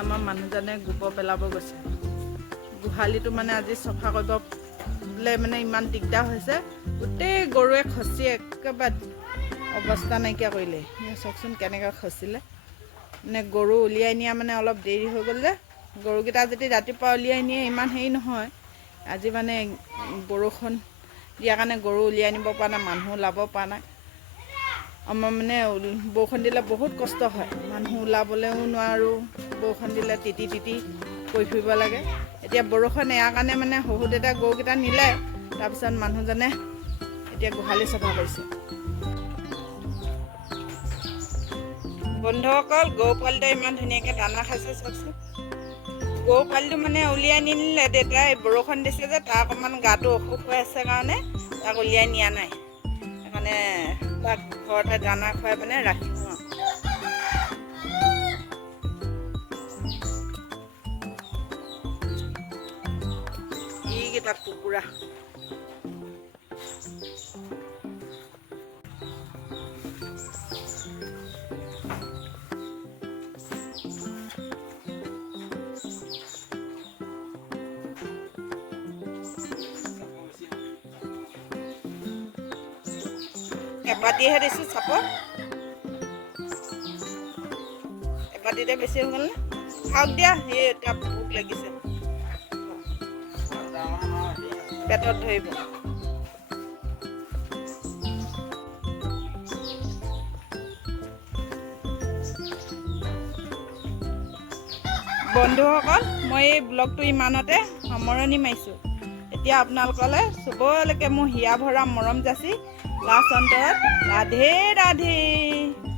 আমাৰ মানুহজনে গোবৰ পেলাব গৈছে গোহালিটো মানে আজি চফা কৰিবলৈ মানে ইমান দিগদাৰ হৈছে গোটেই গৰুৱে খচি একেবাৰে অৱস্থা নাইকিয়া কৰিলে চাওকচোন কেনেকৈ খচিলে মানে গৰু উলিয়াই নিয়া মানে অলপ দেৰি হৈ গ'ল যে গৰুকেইটা যদি ৰাতিপুৱা উলিয়াই নিয়ে ইমান হেৰি নহয় আজি মানে বৰষুণ দিয়াৰ কাৰণে গৰু উলিয়াই নিব পৰা নাই মানুহ ওলাব পৰা নাই আমাৰ মানে বৰষুণ দিলে বহুত কষ্ট হয় মানুহ ওলাবলৈও নোৱাৰোঁ বৰষুণ দিলে তিতি তিতি কৰি ফুৰিব লাগে এতিয়া বৰষুণ এয়াৰ কাৰণে মানে শহুৰদেউতাই গৰুকেইটা নিলে তাৰপিছত মানুহজনে এতিয়া গোহালি চফা কৰিছে বন্ধুসকল গৰু পোৱালিটোৱে ইমান ধুনীয়াকৈ দানা খাইছে চাওকচোন গৰু পোৱালিটো মানে উলিয়াই নিনিলে দেউতাই বৰষুণ দিছে যে তাৰ অকণমান গাটো অসুখ হৈ আছে কাৰণে তাক উলিয়াই নিয়া নাই সেইকাৰণে তাক ঘৰতে দানা খুৱাই মানে ৰাখিছোঁ এইকেইটা কুকুৰা এপাতিহে দিছোঁ চাপৰ এপাতিতে বেছি হৈ গ'ল নে খাওক দিয়া সেই এতিয়া ভোক লাগিছে পেটত ধৰিব বন্ধুসকল মই এই ব্লগটো ইমানতে সামৰণি মাৰিছোঁ এতিয়া আপোনালোকলৈ চবলৈকে মোৰ হিয়া ভৰা মৰম যাচি লাষ্ট অন্তৰত ৰাধে ৰাধে।